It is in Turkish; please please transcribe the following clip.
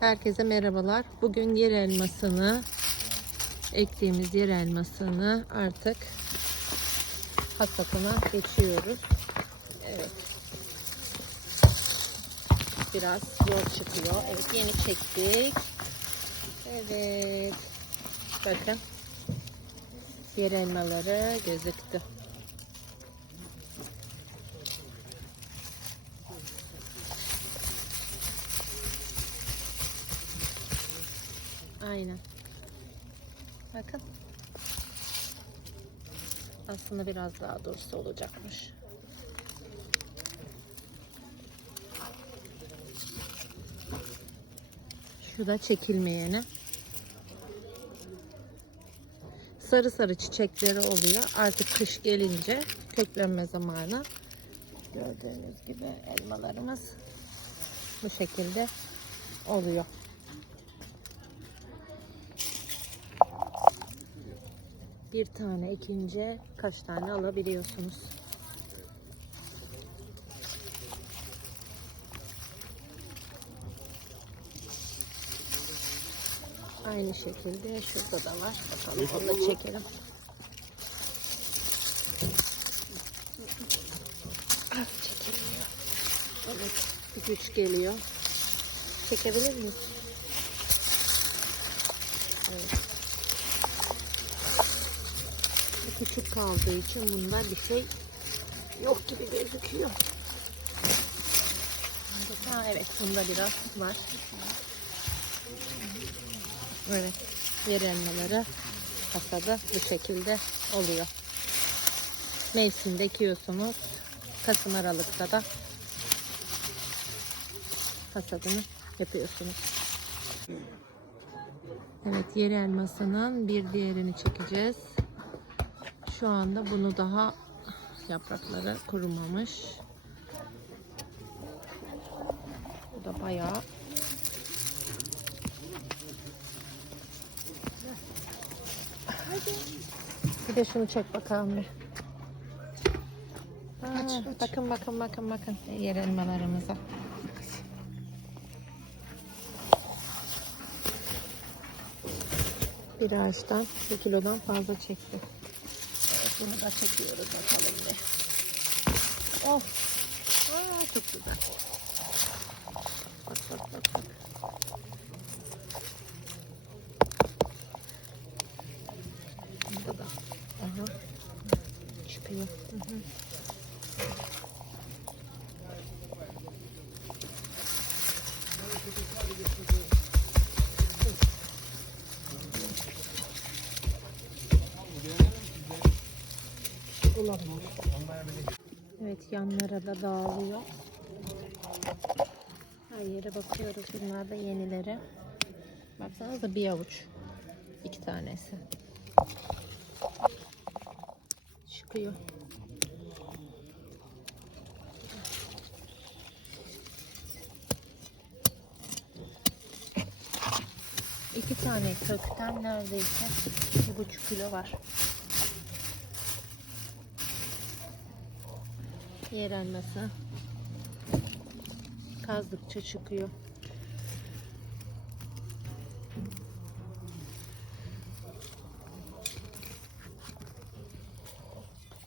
Herkese merhabalar. Bugün yer elmasını ektiğimiz yer elmasını artık hasatına geçiyoruz. Evet. Biraz zor çıkıyor. Evet yeni çektik. Evet. Bakın. Yer elmaları gözüktü. Aynen. Bakın. Aslında biraz daha doğrusu olacakmış. Şu da çekilmeyeni. Sarı sarı çiçekleri oluyor. Artık kış gelince köklenme zamanı. Gördüğünüz gibi elmalarımız bu şekilde oluyor. Bir tane ekince kaç tane alabiliyorsunuz. Aynı şekilde şurada da var. Bakalım onu da çekelim. Az çekiliyor. Evet, güç geliyor. Çekebilir miyiz? Evet. Bu küçük kaldığı için bunda bir şey yok gibi gözüküyor. Ha, evet bunda biraz var. Evet. Yer elmaları hasadı bu şekilde oluyor. Mevsimde ekiyorsunuz. Kasım Aralık'ta da hasadını yapıyorsunuz. Evet yer elmasının bir diğerini çekeceğiz. Şu anda bunu daha yaprakları kurumamış. Bu da bayağı Bir de şunu çek bakalım bir. Aa, bakın bakın bakın bakın yer elmalarımıza. Bir ağaçtan bir kilodan fazla çekti. Bunu da çekiyoruz bakalım bir. Of. Aa, çok güzel. Bak bak bak bak. Burada da. Aha. Çıkıyor. Hı hı. Evet yanlara da dağılıyor. Her yere bakıyoruz. Bunlar da yenileri. Baksanıza bir avuç. iki tanesi. Çıkıyor. İki tane kökten neredeyse bir buçuk kilo var. Yer elması kazdıkça çıkıyor.